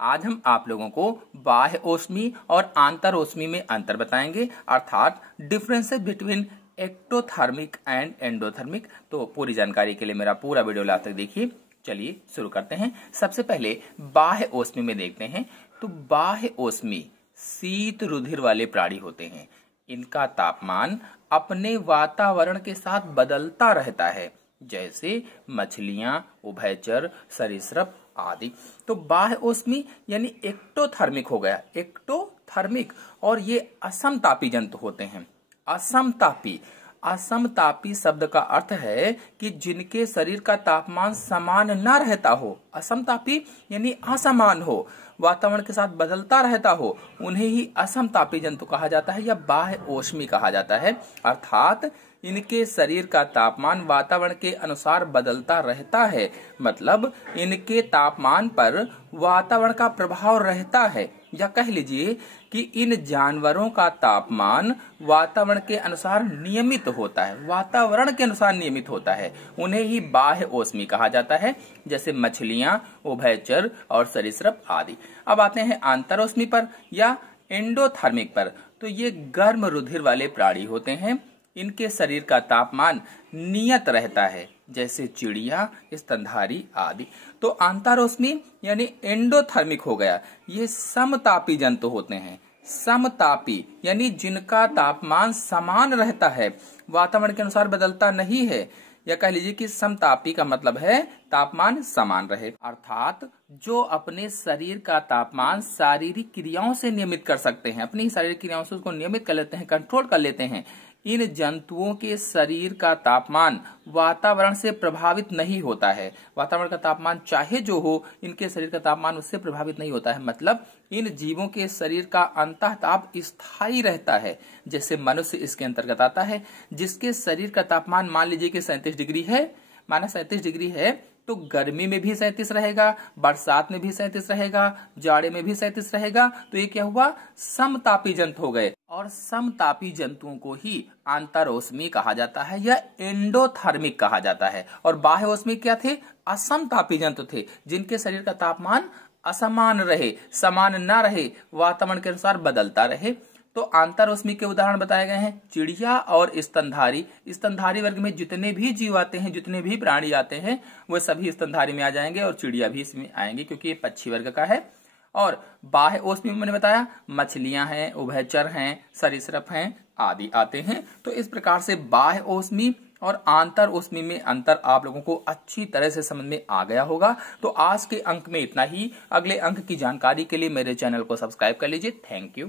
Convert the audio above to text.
आज हम आप लोगों को बाह्य ओस्मी और आंतर ओस्मी में अंतर बताएंगे, अर्थात differences between ectothermic and endothermic. तो पूरी जानकारी के लिए मेरा पूरा वीडियो लास्ट तक देखिए। चलिए शुरू करते हैं। सबसे पहले बाह्य ओस्मी में देखते हैं। तो बाह्य ओस्मी शीत रुधिर वाले प्राणी होते हैं। इनका तापमान अपने वातावरण के साथ बदलता रहता है, जैसे मछलियां, उभयचर, सरीसृप आदि। तो बाह्य ओस्मी यानी एक्टोथर्मिक हो गया, एक्टोथर्मिक। और ये असमतापी जंतु होते हैं। असमतापी, असमतापी शब्द का अर्थ है कि जिनके शरीर का तापमान समान न रहता हो। असमतापी यानी असमान हो, वातावरण के साथ बदलता रहता हो, उन्हें ही असमतापी जंतु कहा जाता है या बाह्य ओस्मी कहा जाता है। अर्थात इनके शरीर का तापमान वातावरण के अनुसार बदलता रहता है, मतलब इनके तापमान पर वातावरण का प्रभाव रहता है। या कह लीजिए कि इन जानवरों का तापमान वातावरण के अनुसार नियमित होता है, वातावरण के अनुसार नियमित होता है। उन्हें ही बाह्य ओस्मी कहा जाता है, जैसे मछलियां, उभयचर और सरीसृप आदि। अब आते हैं आंतर ओस्मी पर या एंडोथर्मिक पर। तो ये गर्म रुधिर वाले प्राणी होते हैं। इनके शरीर का तापमान नियत रहता है, जैसे चिड़िया, स्तनधारी आदि। तो आंतरोष्मी यानी एंडोथर्मिक हो गया। ये समतापी जंतु होते हैं। समतापी यानी जिनका तापमान समान रहता है, वातावरण के अनुसार बदलता नहीं है। या कह लीजिए कि समतापी का मतलब है तापमान समान रहे, अर्थात जो अपने शरीर का तापमान शारीरिक क्रियाओं से नियमित कर सकते हैं, अपनी शारीरिक क्रियाओं से उसको नियमित कर लेते हैं, कंट्रोल कर लेते हैं। इन जंतुओं के शरीर का तापमान वातावरण से प्रभावित नहीं होता है। वातावरण का तापमान चाहे जो हो, इनके शरीर का तापमान उससे प्रभावित नहीं होता है। मतलब इन जीवों के शरीर का अंतःताप स्थायी रहता है। जैसे मनुष्य इसके अंतर्गत आता है, जिसके शरीर का तापमान मान लीजिए कि 37 डिग्री है, माना 37 डिग्री है, तो गर्मी में भी 37 रहेगा, बरसात में भी 37 रहेगा, जाड़े में भी 37 रहेगा। तो ये क्या हुआ? समतापी जंतु हो गए। और समतापी जंतुओं को ही आंतरोष्मी कहा जाता है या एंडोथर्मिक कहा जाता है। और बाह्य ओस्मी क्या थे? असमतापी जंतु थे, जिनके शरीर का तापमान असमान रहे, समान न रहे, वातावरण के अनुसार बदलता रहे। तो आंतरोष्मी के उदाहरण बताए गए हैं चिड़िया और स्तनधारी। स्तनधारी वर्ग में जितने भी जीव आते हैं, जितने भी प्राणी आते हैं, वो सभी स्तनधारी में आ जाएंगे और चिड़िया भी इसमें आएंगे, क्योंकि ये पक्षी वर्ग का है। और बाह्य ओस्मी में मैंने बताया मछलियां हैं, उभयचर हैं, सरीसृप हैं आदि आते हैं। तो इस प्रकार से बाह्य ओस्मी और आंतर ओस्मी में अंतर आप लोगों को अच्छी तरह से समझ में आ गया होगा। तो आज के अंक में इतना ही। अगले अंक की जानकारी के लिए मेरे चैनल को सब्सक्राइब कर लीजिए। Thank you.